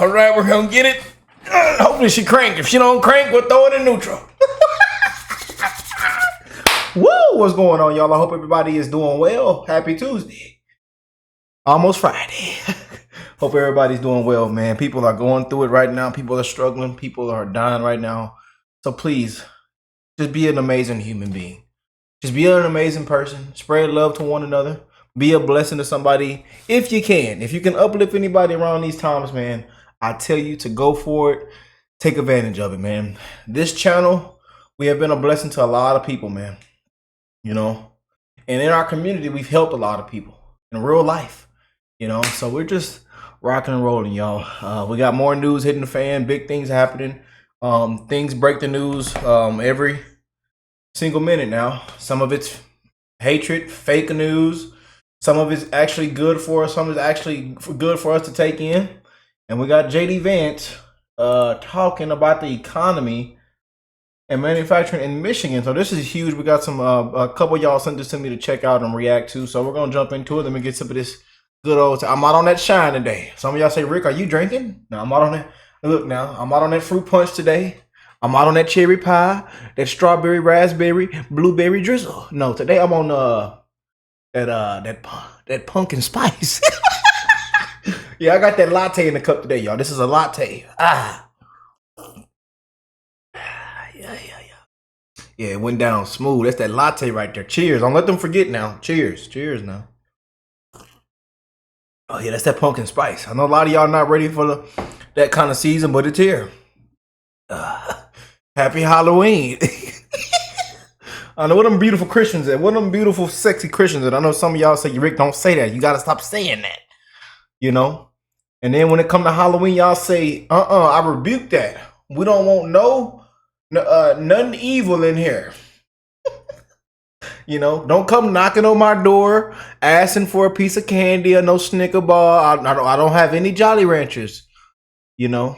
All right, we're gonna get it. Hopefully she crank. If she don't crank, we'll throw it in neutral. Woo! What's going on, y'all? I hope everybody is doing well. Happy Tuesday. Almost Friday. Hope everybody's doing well, man. People are going through it right now. People are struggling. People are dying right now. So please, just be an amazing human being. Just be an amazing person. Spread love to one another. Be a blessing to somebody if you can. If you can uplift anybody around these times, man, I tell you to go for it. Take advantage of it, man. This channel, we have been a blessing to a lot of people, man. You know, and in our community, we've helped a lot of people in real life, you know, so we're just rocking and rolling, y'all. We got more news hitting the fan, big things happening. Things break the news every single minute now. Some of it's hatred, fake news. Some of it's actually good for us. Some is actually good for us to take in. And we got JD Vance talking about the economy and manufacturing in Michigan. So this is huge. We got some a couple of y'all sent this to me to check out and react to. So we're gonna jump into it. Let me get some of this good old. I'm out on that shine today. Some of y'all say, Rick, are you drinking? No, I'm out on that. Look now, I'm out on that fruit punch today. I'm out on that cherry pie, that strawberry, raspberry, blueberry drizzle. No, today I'm on that pumpkin spice. Yeah, I got that latte in the cup today, y'all. This is a latte. Yeah, it went down smooth. That's that latte right there. Cheers. Don't let them forget now. Cheers. Cheers now. Oh, yeah, that's that pumpkin spice. I know a lot of y'all not ready for that kind of season, but it's here. Happy Halloween. I know what them beautiful Christians at. What them beautiful, sexy Christians at. I know some of y'all say, Rick, don't say that. You got to stop saying that. You know? And then when it come to Halloween, y'all say, I rebuke that. We don't want nothing evil in here. You know, don't come knocking on my door asking for a piece of candy or no Snicker bar. I don't have any Jolly Ranchers. You know,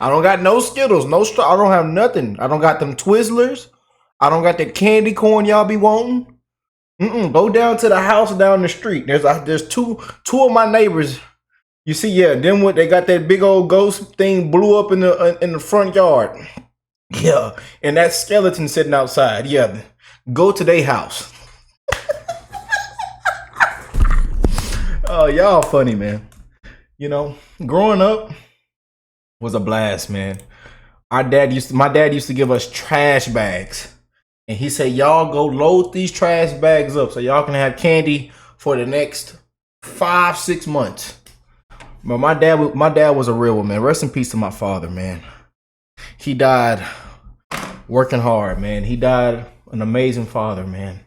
I don't got no Skittles, no straw. I don't have nothing. I don't got them Twizzlers. I don't got that candy corn y'all be wanting. Go down to the house down the street. There's two of my neighbors. You see, yeah, them what they got that big old ghost thing blew up in the front yard. Yeah, and that skeleton sitting outside. Yeah, go to their house. Oh, y'all funny, man. You know, growing up was a blast, man. My dad used to give us trash bags, and he said, "Y'all go load these trash bags up so y'all can have candy for the next 5-6 months." But my dad was a real one, man. Rest in peace to my father, man. He died working hard, man. He died an amazing father, man.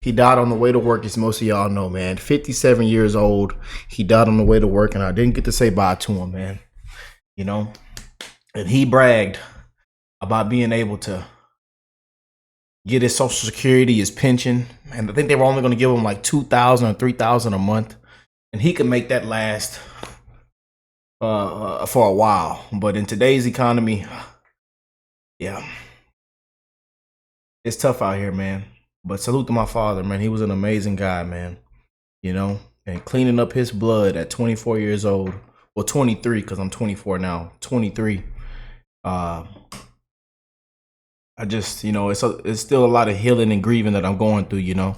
He died on the way to work, as most of y'all know, man. 57 years old. He died on the way to work, and I didn't get to say bye to him, man. You know? And he bragged about being able to get his Social Security, his pension. And I think they were only going to give him like $2,000 or $3,000 a month. And he could make that last for a while. But in today's economy, yeah, it's tough out here, man. But salute to my father, man. He was an amazing guy, man. You know, and cleaning up his blood at 24 years old. Well, 23, because I'm 24 now. 23. I just, you know, it's still a lot of healing and grieving that I'm going through, you know.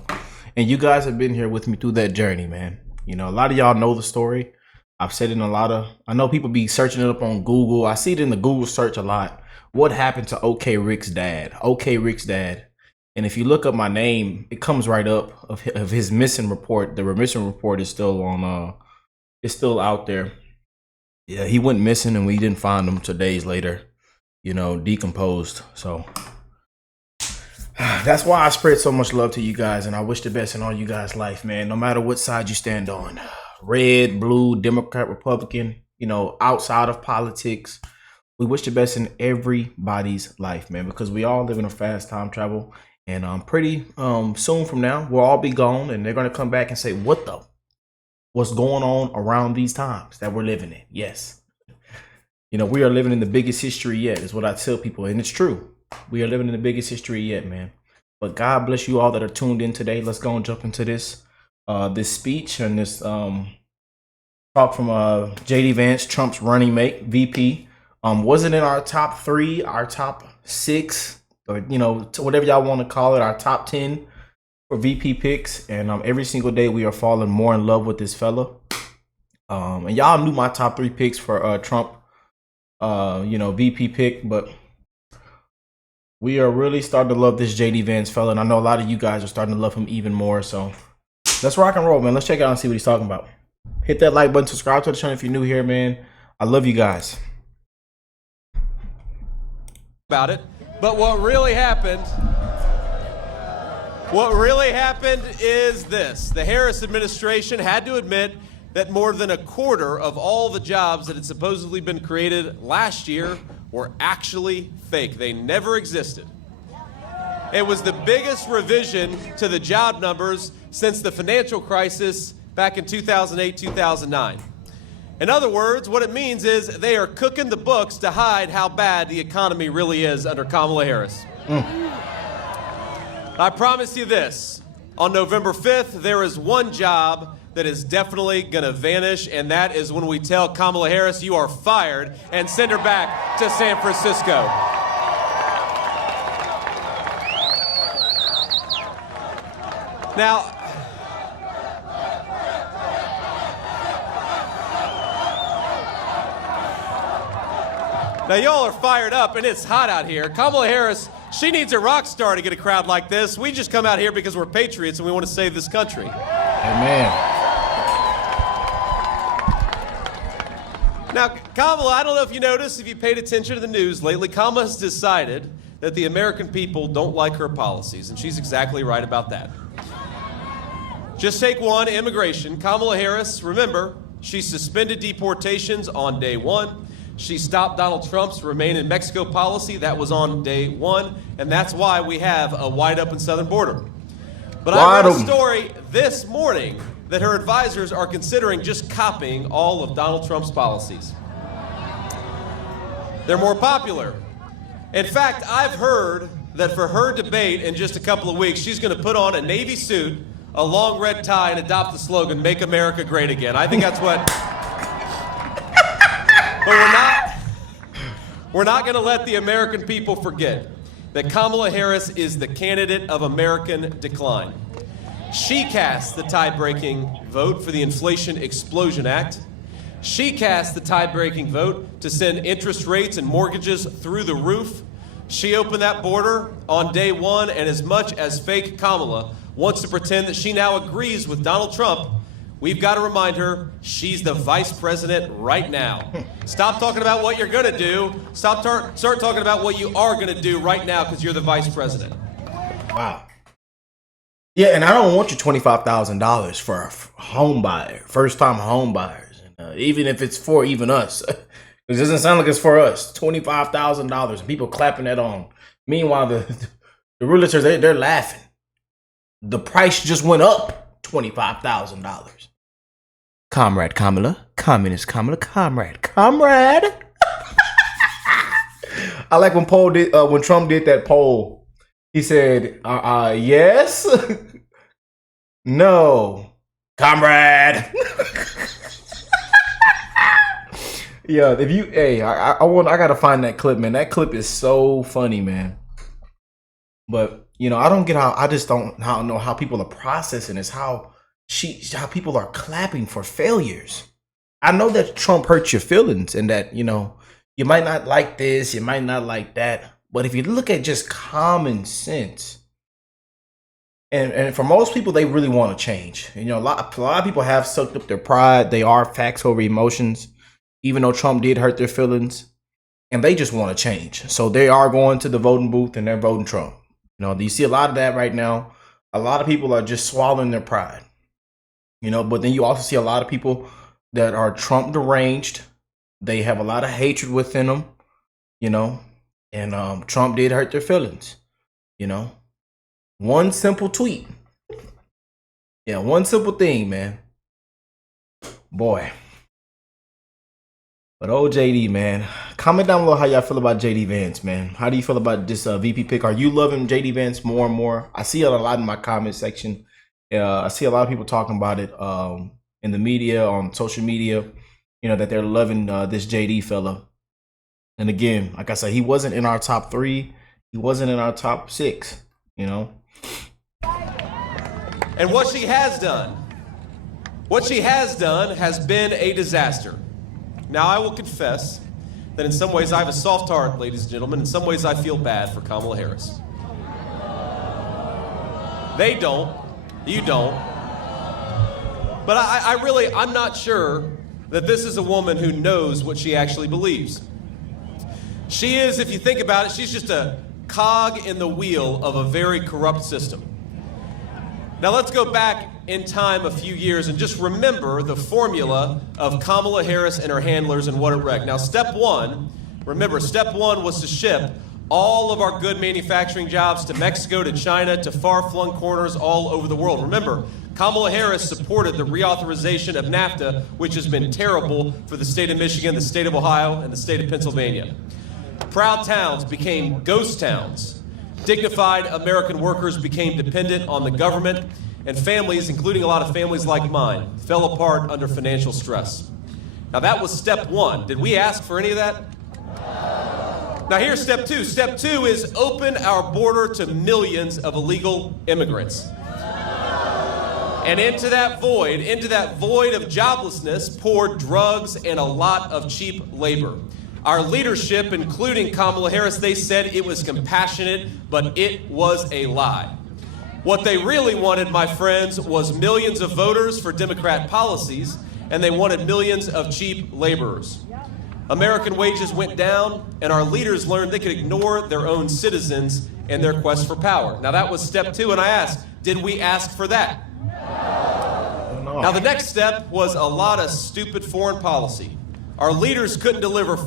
And you guys have been here with me through that journey, man. You know, a lot of y'all know the story. I've said it in I know people be searching it up on Google. I see it in the Google search a lot. What happened to OkayRick's dad? OkayRick's dad. And if you look up my name, it comes right up of his missing report. The missing report is still on, it's still out there. Yeah, he went missing and we didn't find him till days later, you know, decomposed. So that's why I spread so much love to you guys. And I wish the best in all you guys' life, man, no matter what side you stand on. Red, blue, Democrat, Republican, you know, outside of politics. We wish the best in everybody's life, man, because we all live in a fast time travel. And pretty soon from now, we'll all be gone. And they're going to come back and say, what's going on around these times that we're living in? Yes. You know, we are living in the biggest history yet, is what I tell people. And it's true. We are living in the biggest history yet, man. But God bless you all that are tuned in today. Let's go and jump into this speech and this Talk from JD Vance, Trump's running mate, VP. Wasn't in our top 3, our top 6, or whatever y'all want to call it, our top 10 for VP picks. And every single day we are falling more in love with this fella. And y'all knew my top 3 picks for Trump, VP pick, but we are really starting to love this JD Vance fella, and I know a lot of you guys are starting to love him even more. So let's rock and roll, man. Let's check it out and see what he's talking about. Hit that like button, subscribe to the channel if you're new here, man. I love you guys. About it, but what really happened is this. The Harris administration had to admit that more than a quarter of all the jobs that had supposedly been created last year were actually fake. They never existed. It was the biggest revision to the job numbers since the financial crisis back in 2008, 2009. In other words, what it means is they are cooking the books to hide how bad the economy really is under Kamala Harris. I promise you this, on November 5th, there is one job that is definitely going to vanish, and that is when we tell Kamala Harris, you are fired, and send her back to San Francisco. Now, y'all are fired up, and it's hot out here. Kamala Harris, she needs a rock star to get a crowd like this. We just come out here because we're patriots and we want to save this country. Amen. Now, Kamala, I don't know if you noticed, if you paid attention to the news lately, Kamala has decided that the American people don't like her policies, and she's exactly right about that. Just take one, immigration. Kamala Harris, remember, she suspended deportations on day 1. She stopped Donald Trump's Remain in Mexico policy. That was on day 1, and that's why we have a wide open southern border. But I read a story this morning that her advisors are considering just copying all of Donald Trump's policies. They're more popular. In fact, I've heard that for her debate in just a couple of weeks, she's going to put on a Navy suit, a long red tie, and adopt the slogan, "Make America Great Again." I think that's what... But we're not going to let the American people forget that Kamala Harris is the candidate of American decline. She cast the tie-breaking vote for the Inflation Explosion Act. She cast the tie-breaking vote to send interest rates and mortgages through the roof. She opened that border on day 1, and as much as fake Kamala wants to pretend that she now agrees with Donald Trump, we've got to remind her she's the vice president right now. Stop talking about what you're going to do. Start talking about what you are going to do right now because you're the vice president. Wow. Yeah, and I don't want your $25,000 for a home buyer, first-time home buyers, even if it's for even us. It doesn't sound like it's for us. $25,000, and people clapping that on. Meanwhile, the realtors, they're laughing. The price just went up $25,000. Comrade Kamala, Communist Kamala, comrade. I like when when Trump did that poll. He said, yes, no, comrade. Yeah, if you, I gotta find that clip, man. That clip is so funny, man. But I don't get how. I just don't know how people are processing this. How people are clapping for failures. I know that Trump hurts your feelings, and that you might not like this, you might not like that. But if you look at just common sense, and for most people, they really want to change. A lot of people have sucked up their pride. They are facts over emotions, even though Trump did hurt their feelings, and they just want to change. So they are going to the voting booth and they're voting Trump. You see a lot of that right now. A lot of people are just swallowing their pride. But then you also see a lot of people that are Trump deranged. They have a lot of hatred within them, and Trump did hurt their feelings, One simple tweet. Yeah, one simple thing, man. Boy. But JD, man. Comment down below how y'all feel about JD Vance, man. How do you feel about this VP pick? Are you loving JD Vance more and more? I see it a lot in my comment section. I see a lot of people talking about it. in the media, on social media, that they're loving this JD fella. And again, like I said, he wasn't in our top 3. He wasn't in our top 6, And what she has done has been a disaster. Now, I will confess that in some ways I have a soft heart, ladies and gentlemen. In some ways I feel bad for Kamala Harris. They don't. You don't. But I'm not sure that this is a woman who knows what she actually believes. She is, if you think about it, she's just a cog in the wheel of a very corrupt system. Now let's go back in time a few years and just remember the formula of Kamala Harris and her handlers and OkayRickk. Now step one was to ship all of our good manufacturing jobs to Mexico, to China, to far-flung corners all over the world. Remember, Kamala Harris supported the reauthorization of NAFTA, which has been terrible for the state of Michigan, the state of Ohio, and the state of Pennsylvania. Proud towns became ghost towns. Dignified American workers became dependent on the government, and families, including a lot of families like mine, fell apart under financial stress. Now that was step one. Did we ask for any of that? Now here's step two. Step two is open our border to millions of illegal immigrants. And into that void of joblessness, poured drugs and a lot of cheap labor. Our leadership, including Kamala Harris, they said it was compassionate, but it was a lie. What they really wanted, my friends, was millions of voters for Democrat policies, and they wanted millions of cheap laborers. American wages went down, and our leaders learned they could ignore their own citizens in their quest for power. Now that was step two, and I asked, did we ask for that? No. Now the next step was a lot of stupid foreign policy. Our leaders couldn't deliver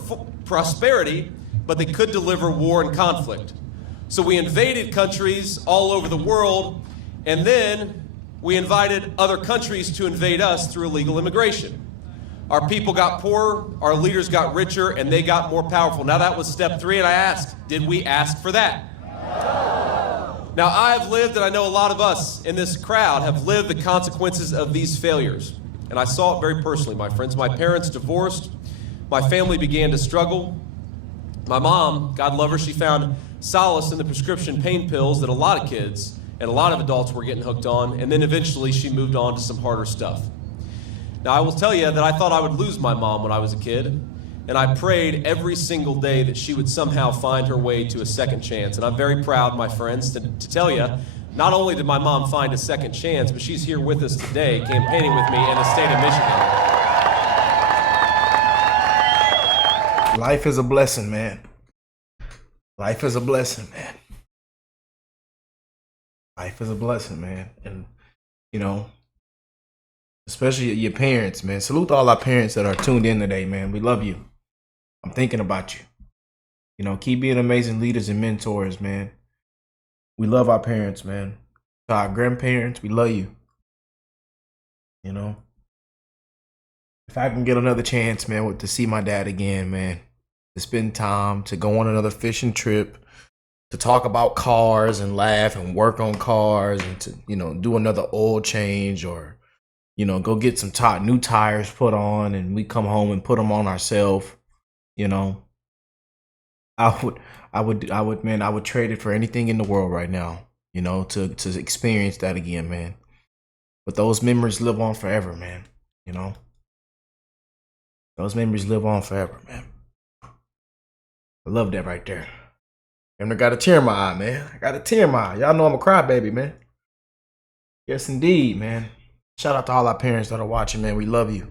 prosperity, but they could deliver war and conflict. So we invaded countries all over the world, and then we invited other countries to invade us through illegal immigration. Our people got poorer, our leaders got richer, and they got more powerful. Now that was step three, and I asked, did we ask for that? Now I've lived, and I know a lot of us in this crowd have lived the consequences of these failures. And I saw it very personally, my friends. My parents divorced. My family began to struggle. My mom, God love her, she found solace in the prescription pain pills that a lot of kids and a lot of adults were getting hooked on, and then eventually she moved on to some harder stuff. Now I will tell you that I thought I would lose my mom when I was a kid, and I prayed every single day that she would somehow find her way to a second chance. And I'm very proud, my friends, to tell you, not only did my mom find a second chance, but she's here with us today campaigning with me in the state of Michigan. Life is a blessing, man. Life is a blessing, man. Life is a blessing, man. And, especially your parents, man. Salute to all our parents that are tuned in today, man. We love you. I'm thinking about you. Keep being amazing leaders and mentors, man. We love our parents, man. To our grandparents, we love you. If I can get another chance, man, to see my dad again, man, to spend time, to go on another fishing trip, to talk about cars and laugh and work on cars, and to, do another oil change, or, go get some new tires put on, and we come home and put them on ourselves, I would trade it for anything in the world right now, to experience that again, man. But those memories live on forever, man. Those memories live on forever, man. I love that right there. And I got a tear in my eye, man. I got a tear in my eye. Y'all know I'm a crybaby, man. Yes, indeed, man. Shout out to all our parents that are watching, man. We love you.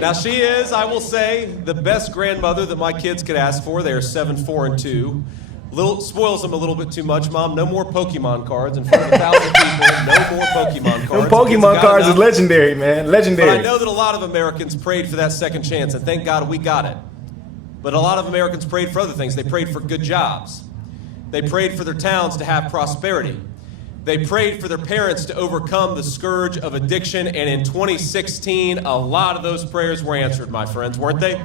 Now she is, I will say, the best grandmother that my kids could ask for. They are 7, 4, and 2. Spoils them a little bit too much, Mom. No more Pokemon cards in front of 1,000 people. No more Pokemon cards. The Pokemon cards is legendary, man. Legendary. But I know that a lot of Americans prayed for that second chance, and thank God we got it. But a lot of Americans prayed for other things. They prayed for good jobs. They prayed for their towns to have prosperity. They prayed for their parents to overcome the scourge of addiction, and in 2016, a lot of those prayers were answered, my friends, weren't they?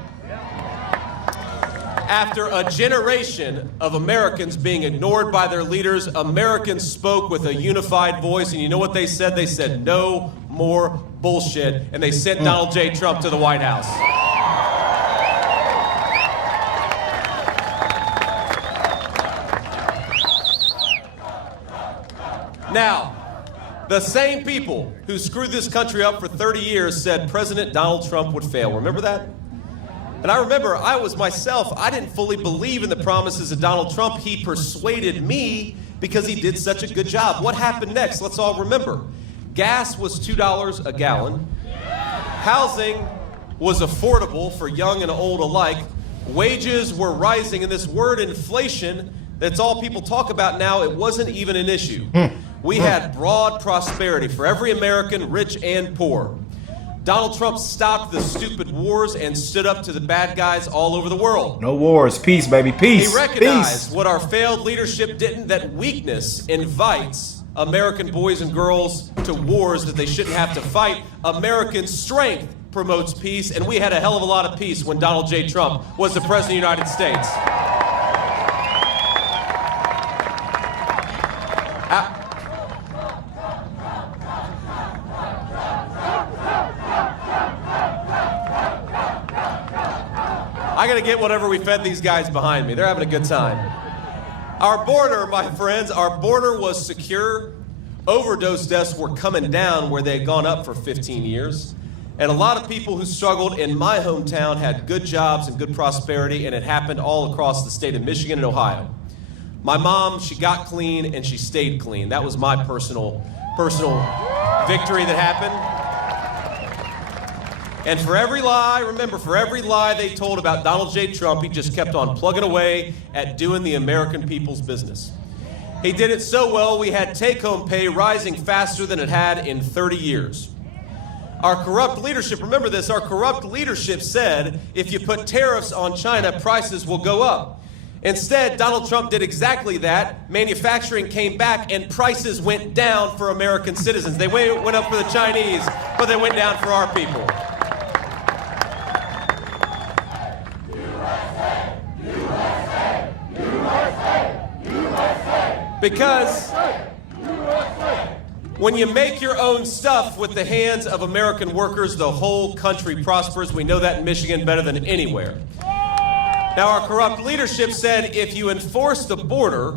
After a generation of Americans being ignored by their leaders, Americans spoke with a unified voice, and you know what they said? They said, no more bullshit, and they sent Donald J. Trump to the White House. Now, the same people who screwed this country up for 30 years said President Donald Trump would fail. Remember that? And I remember I was myself, I didn't fully believe in the promises of Donald Trump. He persuaded me because he did such a good job. What happened next? Let's all remember. Gas was $2 a gallon. Housing was affordable for young and old alike. Wages were rising, and this word inflation, that's all people talk about now, it wasn't even an issue. We had broad prosperity for every American, rich and poor. Donald Trump stopped the stupid wars and stood up to the bad guys all over the world. No wars. Peace, baby. Peace. He recognized what our failed leadership didn't, that weakness invites American boys and girls to wars that they shouldn't have to fight. American strength promotes peace, and we had a hell of a lot of peace when Donald J. Trump was the President of the United States. I gotta get whatever we fed these guys behind me. They're having a good time. Our border, my friends, our border was secure. Overdose deaths were coming down where they had gone up for 15 years. And a lot of people who struggled in my hometown had good jobs and good prosperity, and it happened all across the state of Michigan and Ohio. My mom, she got clean and she stayed clean. That was my personal victory that happened. And for every lie, remember, for every lie they told about Donald J. Trump, he just kept on plugging away at doing the American people's business. He did it so well, we had take-home pay rising faster than it had in 30 years. Our corrupt leadership, remember this, our corrupt leadership said, if you put tariffs on China, prices will go up. Instead, Donald Trump did exactly that. Manufacturing came back and prices went down for American citizens. They went up for the Chinese, but they went down for our people. Because when you make your own stuff with the hands of American workers, the whole country prospers. We know that in Michigan better than anywhere. Now, our corrupt leadership said if you enforce the border,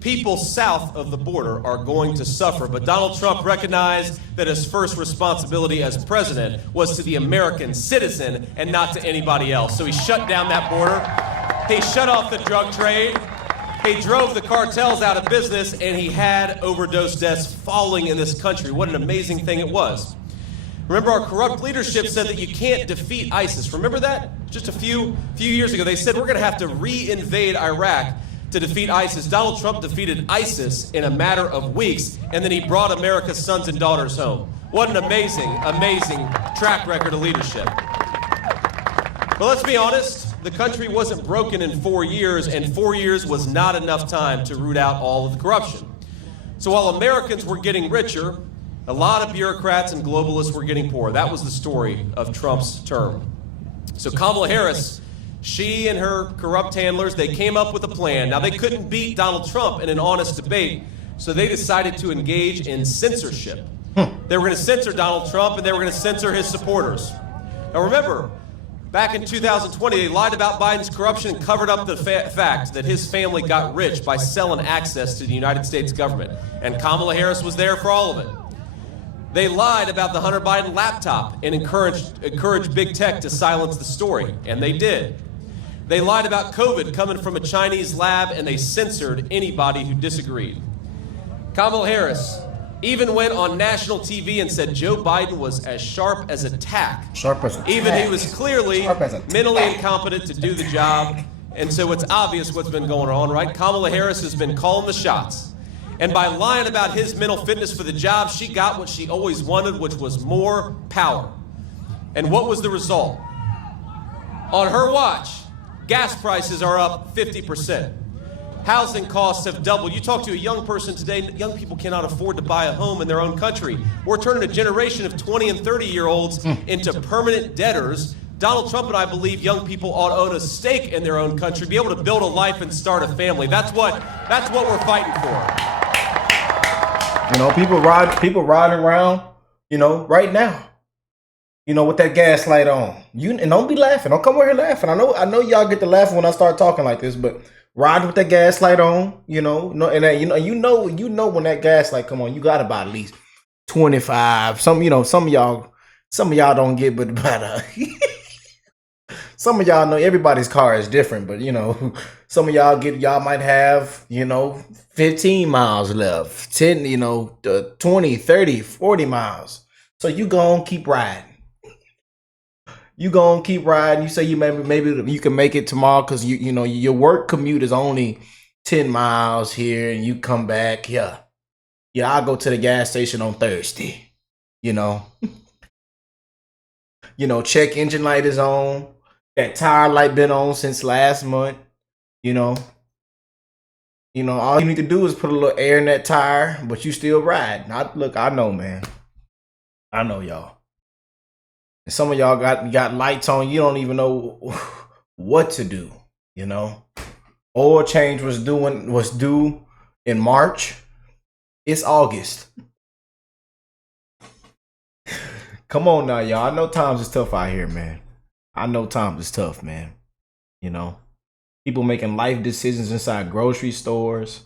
people south of the border are going to suffer. But Donald Trump recognized that his first responsibility as president was to the American citizen and not to anybody else. So he shut down that border. He shut off the drug trade. He drove the cartels out of business, and he had overdose deaths falling in this country. What an amazing thing it was. Remember, our corrupt leadership said that you can't defeat ISIS. Remember that? Just a few years ago, they said we're going to have to re-invade Iraq to defeat ISIS. Donald Trump defeated ISIS in a matter of weeks, and then he brought America's sons and daughters home. What an amazing, amazing track record of leadership. But let's be honest, the country wasn't broken in 4 years, and 4 years was not enough time to root out all of the corruption. So while Americans were getting richer, a lot of bureaucrats and globalists were getting poorer. That was the story of Trump's term. So Kamala Harris, she and her corrupt handlers, they came up with a plan. Now, they couldn't beat Donald Trump in an honest debate, so they decided to engage in censorship. They were going to censor Donald Trump, and they were going to censor his supporters. Now, remember, back in 2020, they lied about Biden's corruption and covered up the fact that his family got rich by selling access to the United States government. And Kamala Harris was there for all of it. They lied about the Hunter Biden laptop and encouraged big tech to silence the story, and they did. They lied about COVID coming from a Chinese lab, and they censored anybody who disagreed. Kamala Harris even went on national TV and said Joe Biden was as sharp as a tack. Sharp as a tack. Even he was clearly mentally incompetent to do the job. And so it's obvious what's been going on, right? Kamala Harris has been calling the shots. And by lying about his mental fitness for the job, she got what she always wanted, which was more power. And what was the result? On her watch, gas prices are up 50%. Housing costs have doubled. You talk to a young person today, young people cannot afford to buy a home in their own country. We're turning a generation of 20 and 30-year-olds into permanent debtors. Donald Trump and I believe young people ought to own a stake in their own country, be able to build a life and start a family. That's what we're fighting for. You know, people riding around, you know, right now, you know, with that gaslight on. And don't be laughing. Don't come over here laughing. I know y'all get to laughing when I start talking like this, but riding with that gaslight on, you know, and you know when that gaslight come on, you gotta buy at least 25. Some of y'all don't get, but some of y'all know everybody's car is different, but you know, some of y'all might have, you know, 15 miles left, 10, you know, 20, 30, 40 miles. So you gonna keep riding. You gonna keep riding. You say you maybe you can make it tomorrow because you know your work commute is only 10 miles here, and you come back. Yeah, I'll go to the gas station on Thursday. You know, check engine light is on. That tire light been on since last month. You know, all you need to do is put a little air in that tire, but you still ride. Look, I know, man. I know y'all. And some of y'all got lights on. You don't even know what to do. You know, oil change was due in March. It's August. Come on now, y'all. I know times is tough out here, man. I know times is tough, man. You know, people making life decisions inside grocery stores,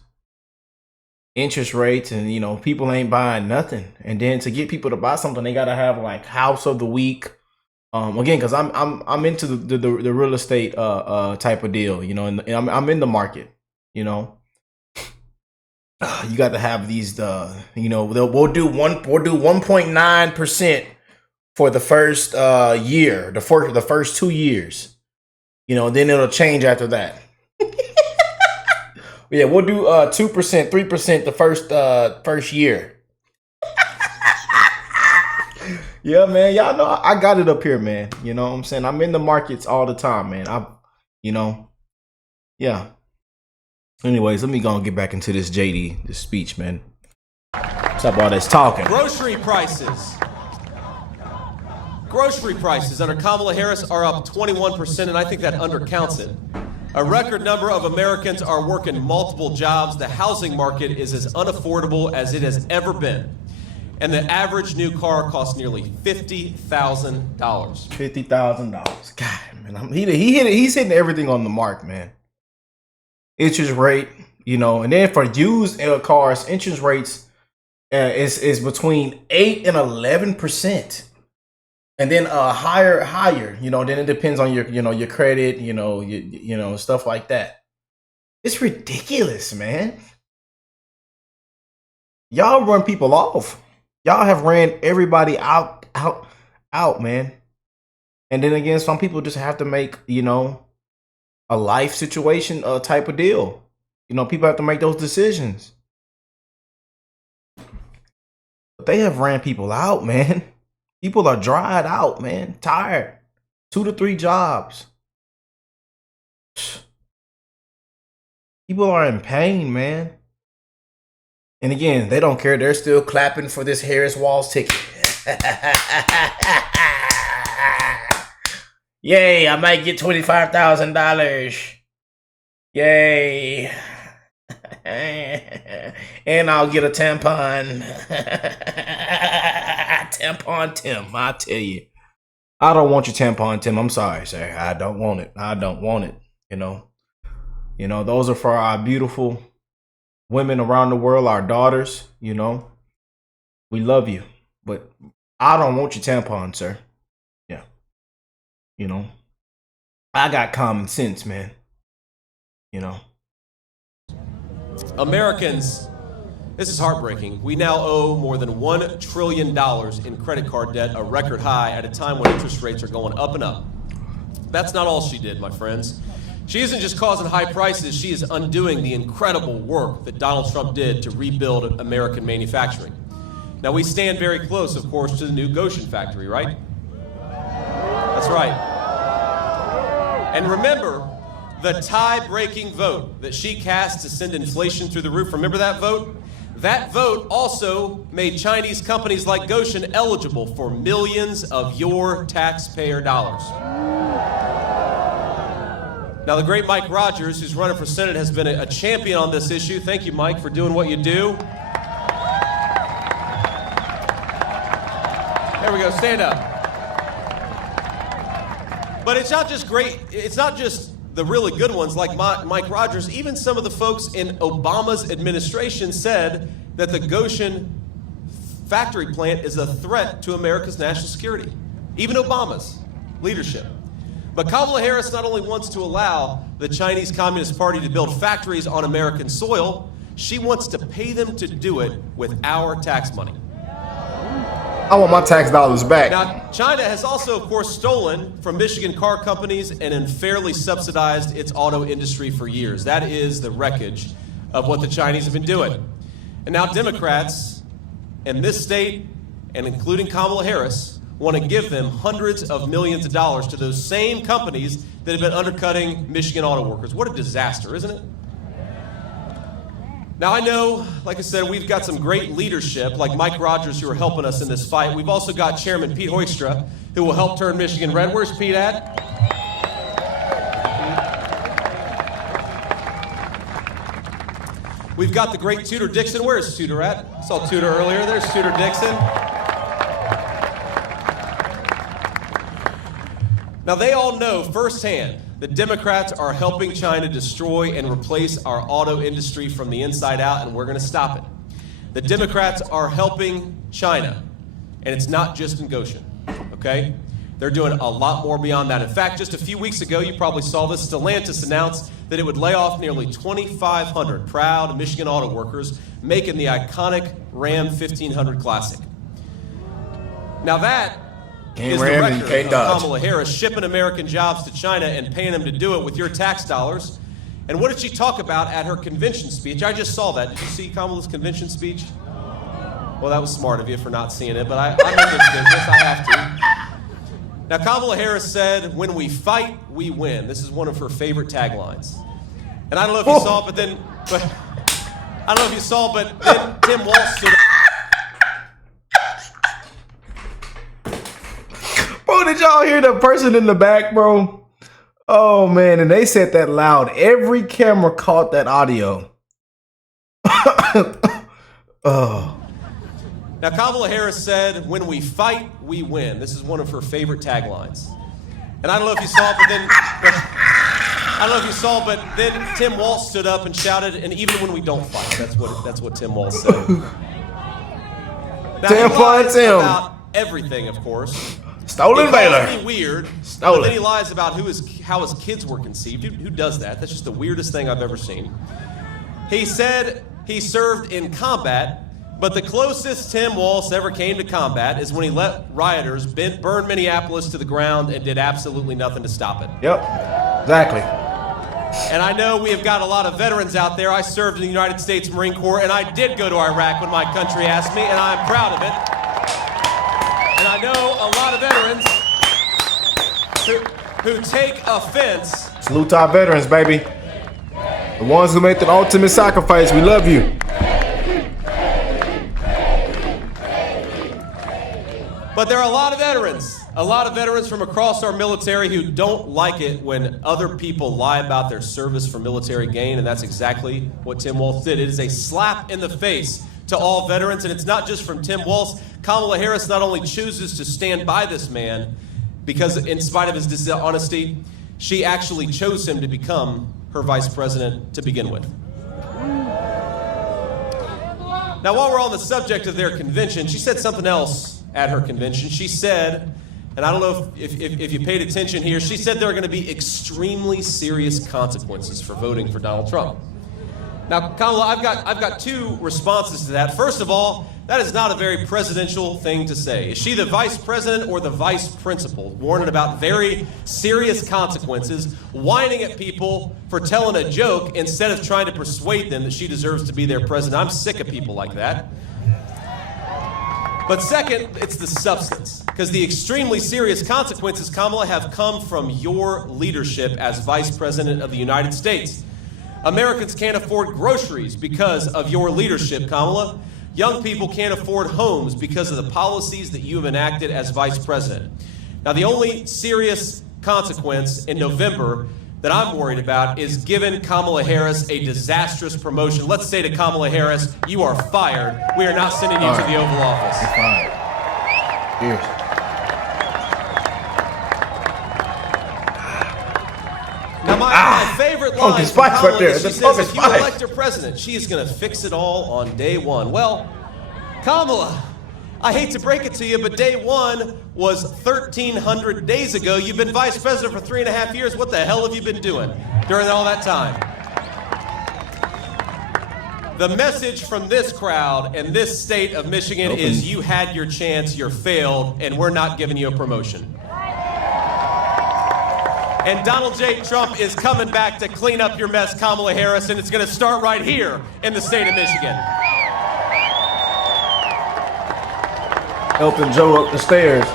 interest rates, and you know, people ain't buying nothing. And then to get people to buy something, they gotta have like house of the week. Again, because I'm into the real estate type of deal, you know, and I'm in the market, you know. You got to have these you know, we'll do 1.9% for the first year, the first 2 years, you know, then it'll change after that. Yeah, we'll do 2%, 3% the first year. Yeah, man, y'all know I got it up here, man. You know what I'm saying? I'm in the markets all the time, man. Yeah. Anyways, let me go and get back into this speech, man. Stop all this talking. Grocery prices under Kamala Harris are up 21%, and I think that undercounts it. A record number of Americans are working multiple jobs. The housing market is as unaffordable as it has ever been. And the average new car costs nearly $50,000. $50,000. God, man, he's hitting everything on the mark, man. Interest rate, you know, and then for used cars, interest rates is between 8 and 11%, and then higher. You know, then it depends on your credit, you know, stuff like that. It's ridiculous, man. Y'all run people off. Y'all have ran everybody out, man. And then again, some people just have to make, you know, a life situation type of deal. You know, people have to make those decisions. But they have ran people out, man. People are dried out, man. Tired. 2 to 3 jobs. People are in pain, man. And again, they don't care. They're still clapping for this Harris Walls ticket. Yay, I might get $25,000. Yay. And I'll get a tampon. Tampon Tim, I tell you. I don't want your tampon Tim. I'm sorry, sir. I don't want it. You know, those are for our beautiful women around the world, our daughters, you know. We love you. But I don't want your tampon, sir. Yeah. You know. I got common sense, man. You know. Americans, this is heartbreaking. We now owe more than $1 trillion in credit card debt, a record high at a time when interest rates are going up and up. That's not all she did, my friends. She isn't just causing high prices, she is undoing the incredible work that Donald Trump did to rebuild American manufacturing. Now, we stand very close, of course, to the new Goshen factory, right? That's right. And remember, the tie-breaking vote that she cast to send inflation through the roof. Remember that vote? That vote also made Chinese companies like Goshen eligible for millions of your taxpayer dollars. Now, the great Mike Rogers, who's running for Senate, has been a champion on this issue. Thank you, Mike, for doing what you do. There we go, stand up. But it's not just great, it's not just the really good ones like Mike Rogers. Even some of the folks in Obama's administration said that the Goshen factory plant is a threat to America's national security. Even Obama's leadership. But Kamala Harris not only wants to allow the Chinese Communist Party to build factories on American soil, she wants to pay them to do it with our tax money. I want my tax dollars back. Now, China has also, of course, stolen from Michigan car companies and unfairly subsidized its auto industry for years. That is the wreckage of what the Chinese have been doing. And now Democrats in this state, and including Kamala Harris, want to give them hundreds of millions of dollars to those same companies that have been undercutting Michigan auto workers. What a disaster, isn't it? Now, I know, like I said, we've got some great leadership, like Mike Rogers, who are helping us in this fight. We've also got Chairman Pete Hoekstra, who will help turn Michigan red. Where's Pete at? We've got the great Tudor Dixon. Where's Tudor at? I saw Tudor earlier. There's Tudor Dixon. Now, they all know firsthand that Democrats are helping China destroy and replace our auto industry from the inside out, and we're going to stop it. The Democrats are helping China, and it's not just in Goshen, okay? They're doing a lot more beyond that. In fact, just a few weeks ago, you probably saw this, Stellantis announced that it would lay off nearly 2,500 proud Michigan auto workers, making the iconic Ram 1500 Classic. Now that is the record of Kamala Harris shipping American jobs to China and paying them to do it with your tax dollars. And what did she talk about at her convention speech? I just saw that. Did you see Kamala's convention speech? Well, that was smart of you for not seeing it, but I'm in this business. I have to. Now, Kamala Harris said, "When we fight, we win." This is one of her favorite taglines. And I don't know if you saw, but then Tim Walz stood up. Bro, did y'all hear the person in the back, bro? Oh, man, and they said that loud. Every camera caught that audio. Oh. Now, Kamala Harris said, "When we fight, we win." This is one of her favorite taglines. And I don't know if you saw, but then Tim Walz stood up and shouted, "And even when we don't fight." That's what Tim Walz said. Now, Tim lies about everything, of course. Stolen Baylor. He weird. Stolen. But then he lies about how his kids were conceived. Who does that? That's just the weirdest thing I've ever seen. He said he served in combat, but the closest Tim Walz ever came to combat is when he let rioters burn Minneapolis to the ground and did absolutely nothing to stop it. Yep, exactly. And I know we have got a lot of veterans out there. I served in the United States Marine Corps, and I did go to Iraq when my country asked me, and I'm proud of it. And I know a lot of veterans who take offense. Salute to our veterans, baby. The ones who made the ultimate sacrifice. We love you. But there are a lot of veterans from across our military who don't like it when other people lie about their service for military gain, and that's exactly what Tim Walz did. It is a slap in the face to all veterans, and it's not just from Tim Walz. Kamala Harris not only chooses to stand by this man, because in spite of his dishonesty, she actually chose him to become her vice president to begin with. Now, while we're on the subject of their convention, she said something else at her convention. She said, and I don't know if you paid attention here, she said there are going to be extremely serious consequences for voting for Donald Trump. Now, Kamala, I've got two responses to that. First of all, that is not a very presidential thing to say. Is she the vice president or the vice principal, warning about very serious consequences, whining at people for telling a joke instead of trying to persuade them that she deserves to be their president? I'm sick of people like that. But second, it's the substance, because the extremely serious consequences, Kamala, have come from your leadership as Vice President of the United States. Americans can't afford groceries because of your leadership, Kamala. Young people can't afford homes because of the policies that you have enacted as Vice President. Now, the only serious consequence in November that I'm worried about is giving Kamala Harris a disastrous promotion. Let's say to Kamala Harris, you are fired. We are not sending you to the Oval Office. You're fired. Yes. Now, my favorite line Pumpkin from spice Kamala right there. is she The says, pumpkin if you spice. elect her president, she is going to fix it all on day one. Well, Kamala, I hate to break it to you, but day one was 1,300 days ago. You've been vice president for 3.5 years. What the hell have you been doing during all that time? The message from this crowd and this state of Michigan is you had your chance, you're failed, and we're not giving you a promotion. And Donald J. Trump is coming back to clean up your mess, Kamala Harris, and it's going to start right here in the state of Michigan. Helping Joe up the stairs.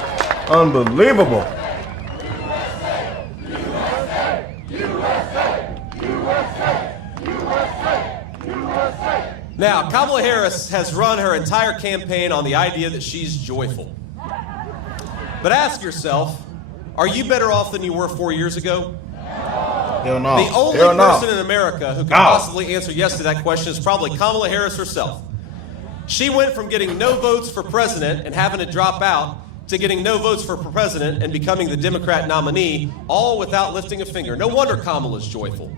Unbelievable. Now, Kamala Harris has run her entire campaign on the idea that she's joyful. But ask yourself, are you better off than you were 4 years ago? Hell no. The only Hell no. person in America who can possibly answer yes to that question is probably Kamala Harris herself. She went from getting no votes for president and having to drop out to getting no votes for president and becoming the Democrat nominee, all without lifting a finger. No wonder Kamala's joyful.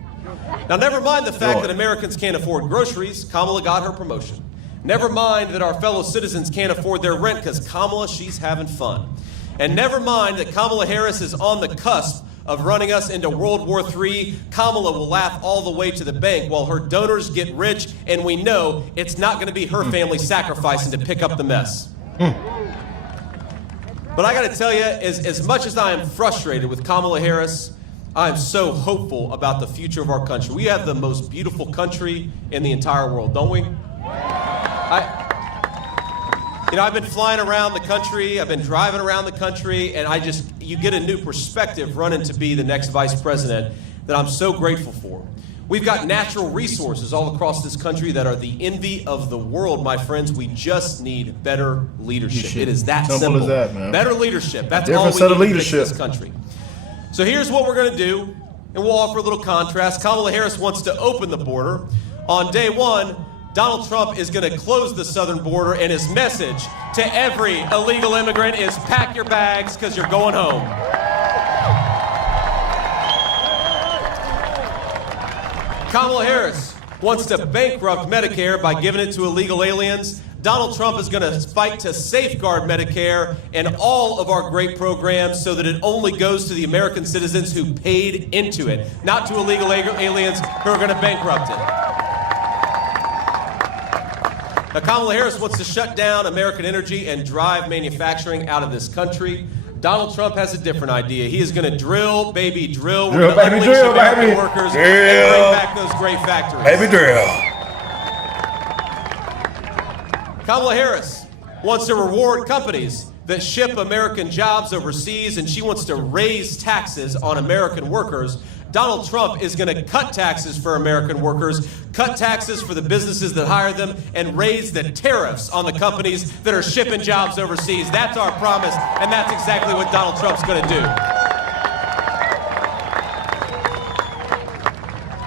Now, never mind the fact that Americans can't afford groceries. Kamala got her promotion. Never mind that our fellow citizens can't afford their rent because Kamala, she's having fun. And never mind that Kamala Harris is on the cusp of running us into World War III. Kamala will laugh all the way to the bank while her donors get rich, and we know it's not going to be her family sacrificing to pick up the mess. But I got to tell you, as much as I am frustrated with Kamala Harris, I am so hopeful about the future of our country. We have the most beautiful country in the entire world, don't we? I've been flying around the country, I've been driving around the country, and you get a new perspective running to be the next vice president that I'm so grateful for. We've got natural resources all across this country that are the envy of the world, my friends. We just need better leadership. It is that simple. As that, man. Better leadership. That's Different all set of we need to leadership. fix this country. So here's what we're going to do, and we'll offer a little contrast. Kamala Harris wants to open the border. On day one, Donald Trump is going to close the southern border, and his message to every illegal immigrant is pack your bags because you're going home. Kamala Harris wants to bankrupt Medicare by giving it to illegal aliens. Donald Trump is going to fight to safeguard Medicare and all of our great programs so that it only goes to the American citizens who paid into it, not to illegal aliens who are going to bankrupt it. Now, Kamala Harris wants to shut down American energy and drive manufacturing out of this country. Donald Trump has a different idea. He is going to drill, baby, drill. We're going to unleash American workers and bring back those great factories. Baby, drill. Kamala Harris wants to reward companies that ship American jobs overseas, and she wants to raise taxes on American workers. Donald Trump is going to cut taxes for American workers, cut taxes for the businesses that hire them, and raise the tariffs on the companies that are shipping jobs overseas. That's our promise, and that's exactly what Donald Trump's going to do.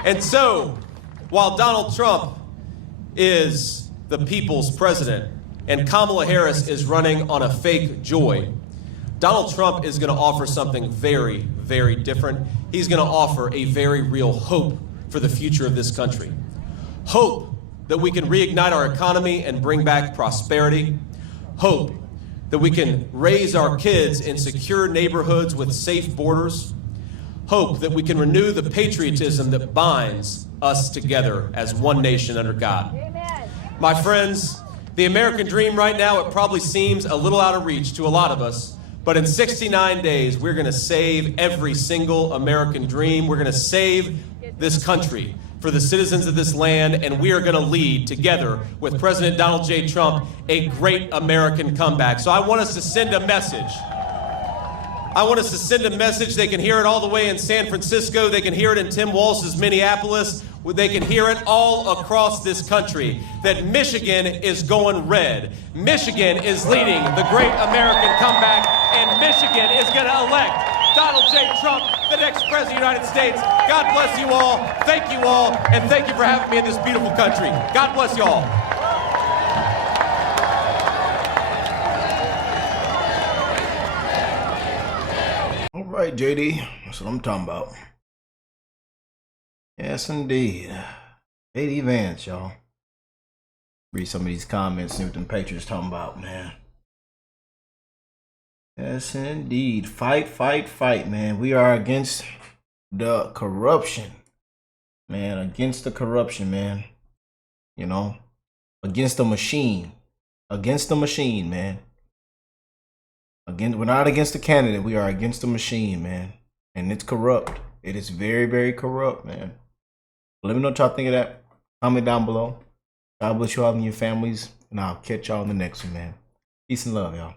And so, while Donald Trump is the people's president and Kamala Harris is running on a fake joy, Donald Trump is going to offer something very, very different. He's going to offer a very real hope for the future of this country. Hope that we can reignite our economy and bring back prosperity. Hope that we can raise our kids in secure neighborhoods with safe borders. Hope that we can renew the patriotism that binds us together as one nation under God. Amen. My friends, the American dream right now, it probably seems a little out of reach to a lot of us. But in 69 days, we're going to save every single American dream. We're going to save this country for the citizens of this land, and we are going to lead, together with President Donald J. Trump, a great American comeback. So I want us to send a message. I want us to send a message. They can hear it all the way in San Francisco. They can hear it in Tim Walz's Minneapolis. They can hear it all across this country, that Michigan is going red. Michigan is leading the great American comeback, and Michigan is going to elect Donald J. Trump, the next president of the United States. God bless you all, and thank you for having me in this beautiful country. God bless you all. All right, JD, that's what I'm talking about. Yes, indeed. JD Vance, y'all. Read some of these comments, see what them Patriots talking about, man. Yes, indeed. Fight, fight, fight, man. We are against the corruption, man. Against the corruption, man. You know, against the machine. Against the machine, man. Again, we're not against the candidate. We are against the machine, man. And it's corrupt. It is very, very corrupt, man. Let me know what y'all think of that. Comment down below. God bless you all and your families. And I'll catch y'all in the next one, man. Peace and love, y'all.